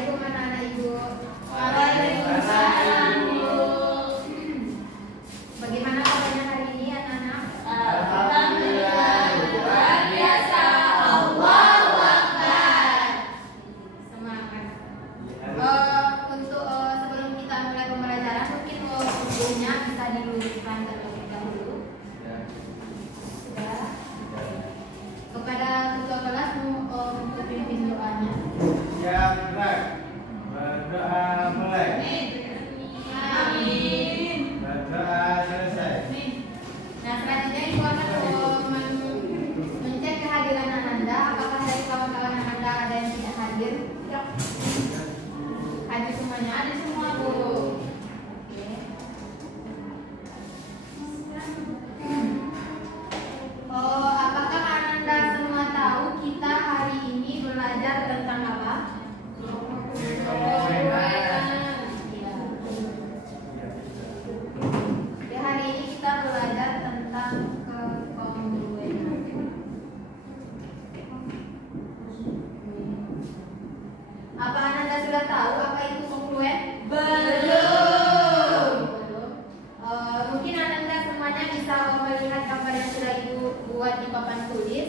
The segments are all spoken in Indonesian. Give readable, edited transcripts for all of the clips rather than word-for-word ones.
Assalamualaikum anak-anak Ibu. Waalaikumsalam, Bu. Bagaimana kabarnya hari ini anak-anak? Alhamdulillah, luar biasa. Allahu Akbar. Semangat. Untuk sebelum kita mulai pembelajaran, mungkin bukunya bisa diluruskan terlebih dahulu. Sudah. Kepada ketua kelas untuk pimpin doanya. Siap, gerak. Berdoa mulai. Amin. Berdoa selesai. Nah, selanjutnya Ibu akan mencek kehadiran Anda. Apakah dari kawan-kawan Anda ada yang tidak hadir? Tidak. Hadir semuanya? Ada semua, Bu. Oke. Apakah Anda semua tahu kita hari ini belajar tentang apa? Ya, hari ini kita belajar tentang kekongruenan. Apa Anda sudah tahu apa itu kongruen? Belum. Mungkin Anda semuanya bisa melihat gambar yang sudah Ibu buat di papan tulis.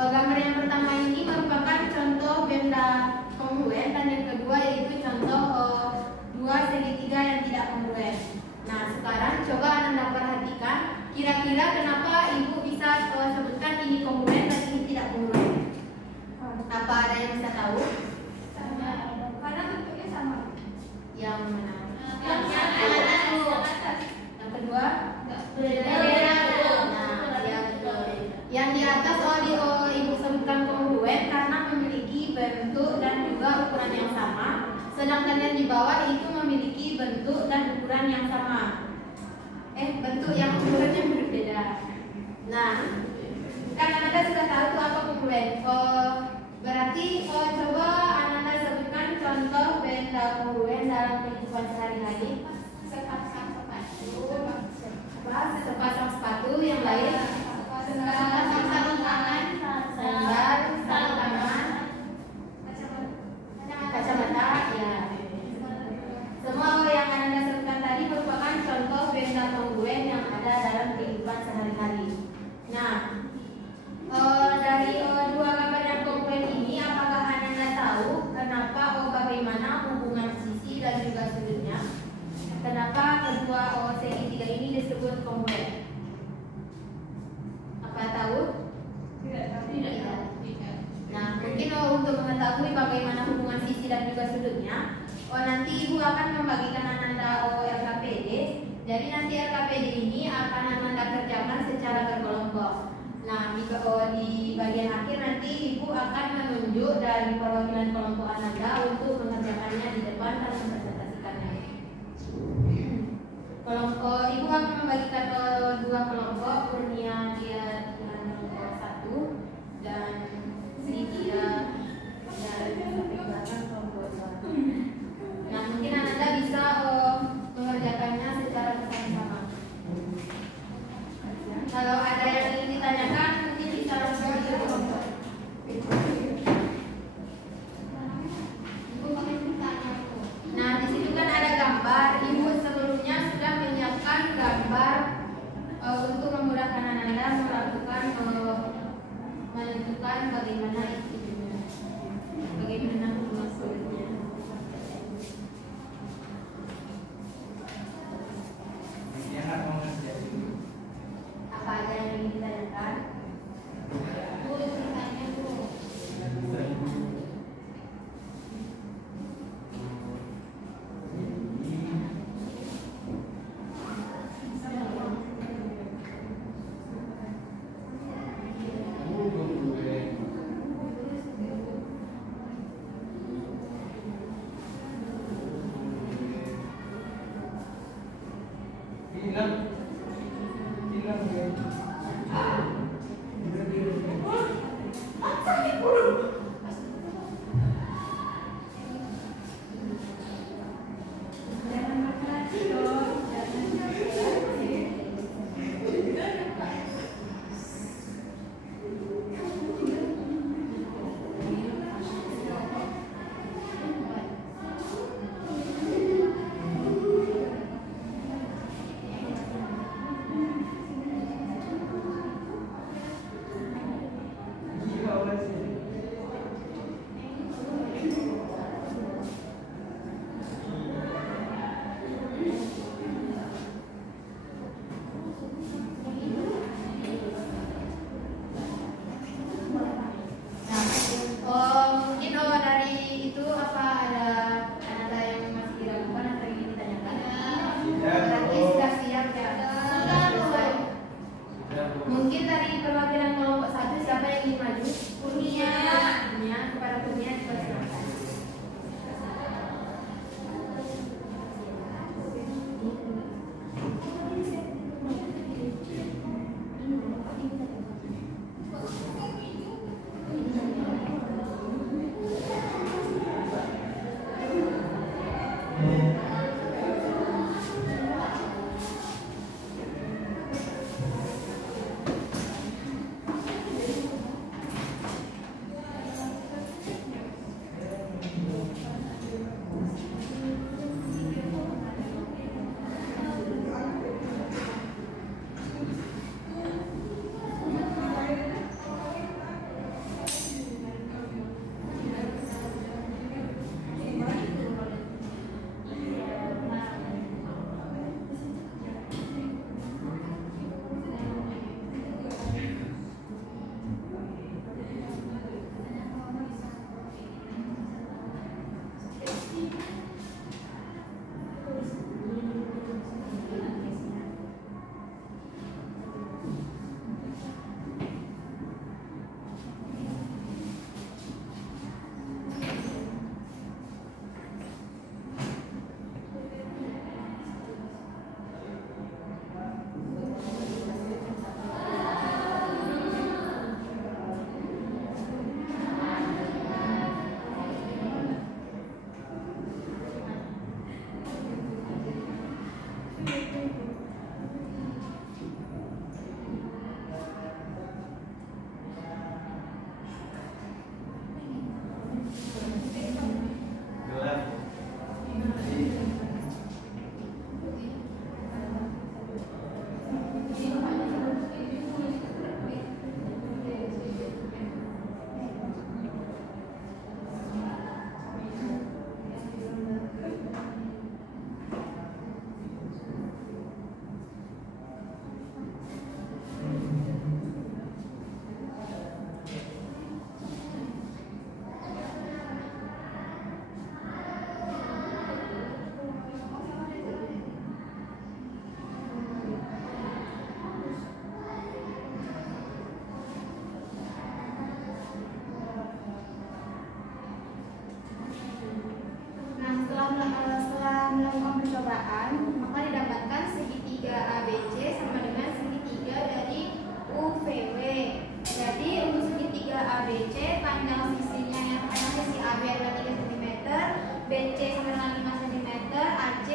Gambar yang pertama ini merupakan contoh benda kongruen dan yang kedua yaitu contoh dua segitiga yang tidak kongruen. Nah, sekarang coba Anda perhatikan kira-kira kenapa Ibu bisa sebutkan ini kongruen dan ini tidak kongruen. Apa ada yang bisa tahu? Karena bentuknya sama. Yang mana? Yang atas. Yang kedua? Berbeda. Nah, ya betul. Yang di atas Ibu sebutkan kongruen karena memiliki bentuk dan juga ukuran yang sama. Sedangkan yang di bawah itu memiliki bentuk dan ukuran yang sama. Bentuk yang ukurannya berbeda. Nah, kan Anda sudah tahu tuh apa kongruen. Berarti coba Anda sebutkan contoh benda kongruen dalam kehidupan sehari-hari. Sepasang sepatu, yang lain sarung tangan, sandal, sarung tangan, kacamata, ya. Semua yang Anda sebutkan tadi merupakan contoh benda kongruen yang ada dalam kehidupan sehari-hari. Nah, dari dua gambar yang kongruen ini, apakah Anda tahu kenapa bagaimana hubungan sisi dan juga sudutnya? Kenapa kedua segitiga ini disebut kongruen? Apa tahu? Tidak. Nah, mungkin untuk mengetahui bagaimana hubungan sisi dan juga sudutnya, nanti Ibu akan membagikan Anda LKPD. Jadi nanti LKPD ini akan Anda kerjakan secara berkelompok. Nah, di bagian akhir nanti Ibu akan menunjuk dari perwakilan kelompok Anda untuk mengerjakannya di depan dan mempresentasikannya. Ibu akan membagikan dua kelompok, Kurnia dia dengan kelompok 1 dan Lydia dan kelompok 2. Nah, mungkin Anda bisa mengerjakannya secara bersama-sama. Kalau ada yang ingin ditanyakan, mungkin bisa langsung di kelompok. Nah, di situ kan ada gambar. Ibu sebelumnya sudah menyiapkan gambar untuk memudahkan Anda melakukan menentukan bagaimana isinya, bagaimana hubungan sudutnya. Apa ada yang ingin ditanyakan? Bu, tanya Bu.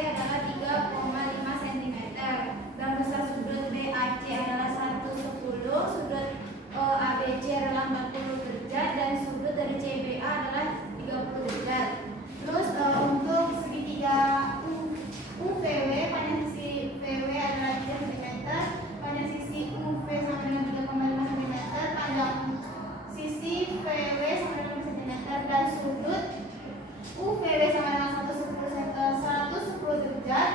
adalah 3,5 cm dan besar sudut BAC adalah 1/10, sudut ABC adalah 40 derajat dan sudut dari CBA adalah 30 derajat. Terus untuk segitiga UVW, panjang sisi VW adalah 3 cm, panjang sisi UV sama dengan 3,5 cm, panjang sisi VW sama dengan 5 cm dan sudut UVW sama dengan 110 derajat,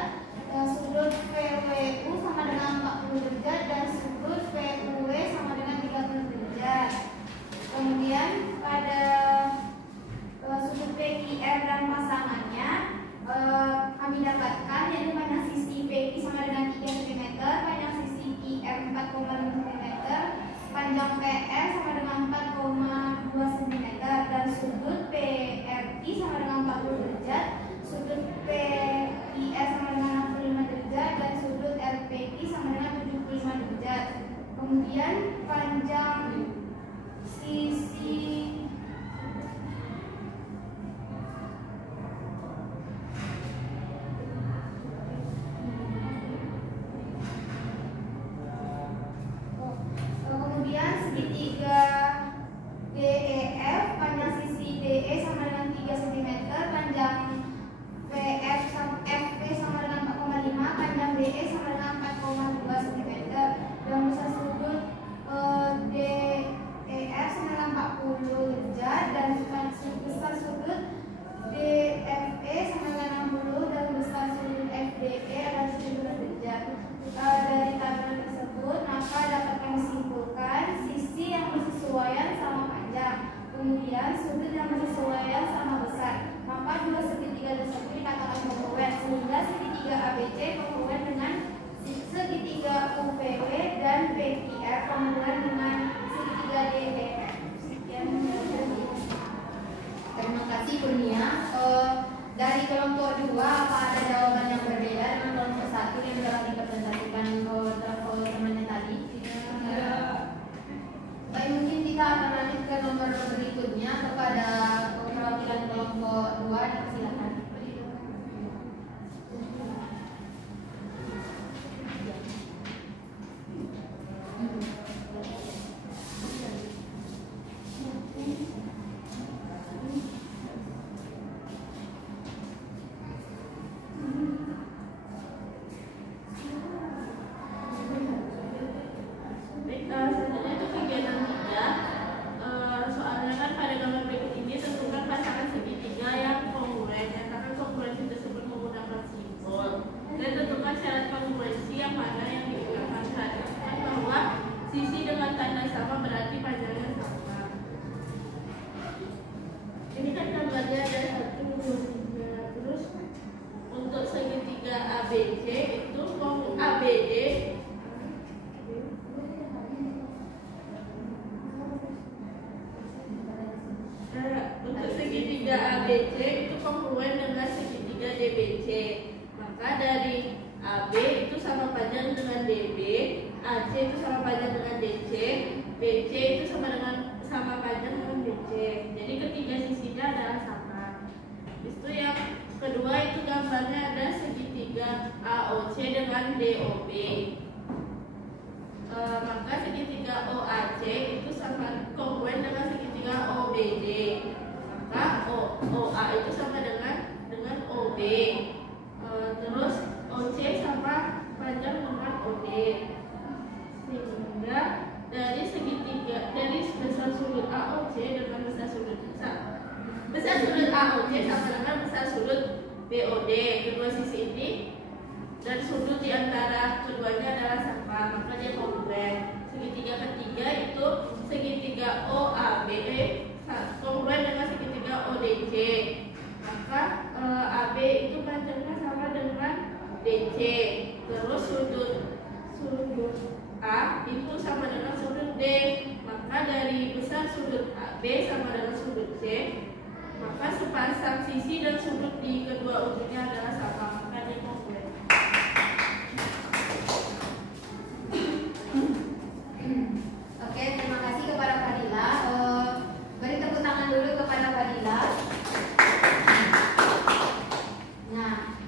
sudut VWU sama dengan 40 derajat dan sudut VUW sama dengan 30 derajat. Kemudian pada sudut PQR dan pasangannya kami dapatkan yaitu panjang sisi PQ sama dengan 3 cm, panjang sisi QR 4,5 cm, panjang PR sama dengan 4,2 cm dan sudut PRI sama dengan 40 derajat, sudut PIR sama dengan 65 derajat dan sudut RPI sama dengan 75 derajat. Kemudian panjang sisi segitiga DEF, panjang sisi DE sama dengan 3 cm, panjang FV sama dengan 4,5, panjang DE sama dengan 4,2 cm dan besar sudut DEF sama dengan 40 derajat dan besar sudut DFE sama dengan 60 dan besar sudut FDE adalah 90 derajat. Dari tabel tersebut maka dapat kami simpulkan sisi yang bersesuaian sama panjang, kemudian sudut yang bersesuaian sama besar, maka dua segitiga tersebut dikatakan kongruent sehingga segitiga ABC kongruent dengan segitiga UVW dan PQR kongruent dengan segitiga DEF. Terima kasih Kurnia. Dari kelompok 2 apa ada jawaban yang berbeda dengan kelompok 1 yang telah dipresentasikan oleh temannya tadi? Baik, mungkin kita akan lanjut ke nomor berikutnya kepada perwakilan kelompok 2. Silakan.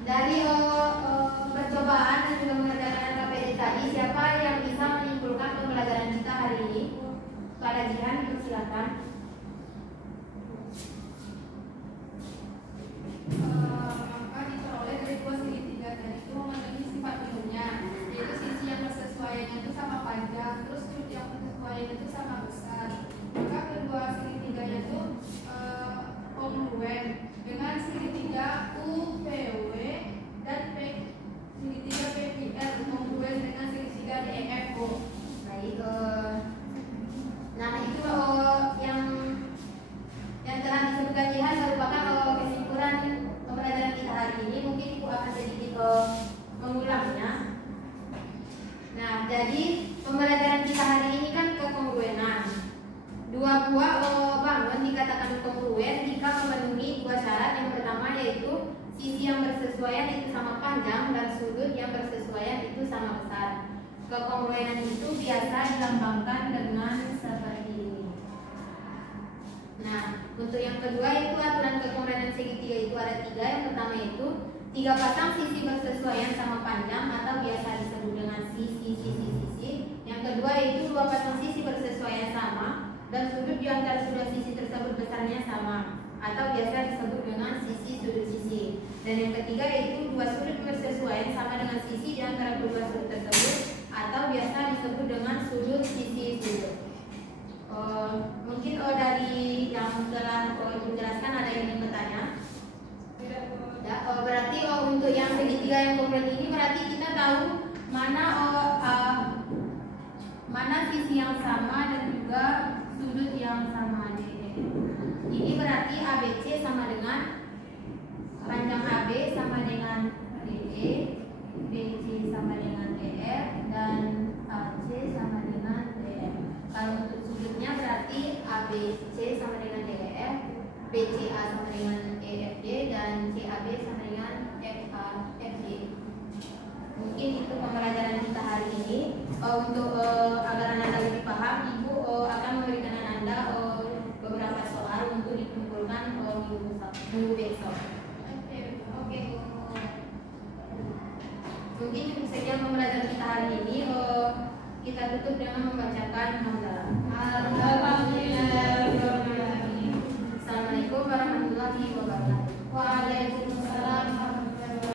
Dari bahwa bangun dikatakan kongruen jika memenuhi dua syarat. Yang pertama yaitu sisi yang bersesuaian itu sama panjang dan sudut yang bersesuaian itu sama besar. Kekongruenan itu biasa dilambangkan dengan seperti ini. Nah, untuk yang kedua itu aturan kekongruenan segitiga itu ada 3. Yang pertama itu 3 pasang sisi bersesuaian sama panjang atau biasa disebut dengan sisi. Yang kedua itu 2 pasang sisi bersesuaian sama dan sudut di antara kedua sisi tersebut besarnya sama atau biasa disebut dengan sisi sudut sisi. Dan yang ketiga yaitu 2 sudut bersesuaian sama dengan sisi di antara kedua sudut tersebut atau biasa disebut dengan sudut sisi sudut. Mungkin dari yang telah dijelaskan ada yang ingin bertanya? Ya, berarti untuk yang segitiga yang komplit ini berarti kita tahu mana sisi yang sama dan juga sudut yang sama. Ini berarti ABC sama dengan panjang AB sama dengan DE, BC sama dengan EF, dan AC sama dengan DM. Kalau untuk sudutnya berarti ABC sama dengan DEF, BCA sama dengan EFD, dan CAB sama dengan FD. Mungkin itu pembelajaran kita hari ini. Untuk agar Anda lebih paham, Ibu akan memberikan Anda beberapa soal untuk dikumpulkan minggu besok. Oke. Mungkin cukup sekian pembelajaran kita hari ini. Kita tutup dengan membacakan hamdalah.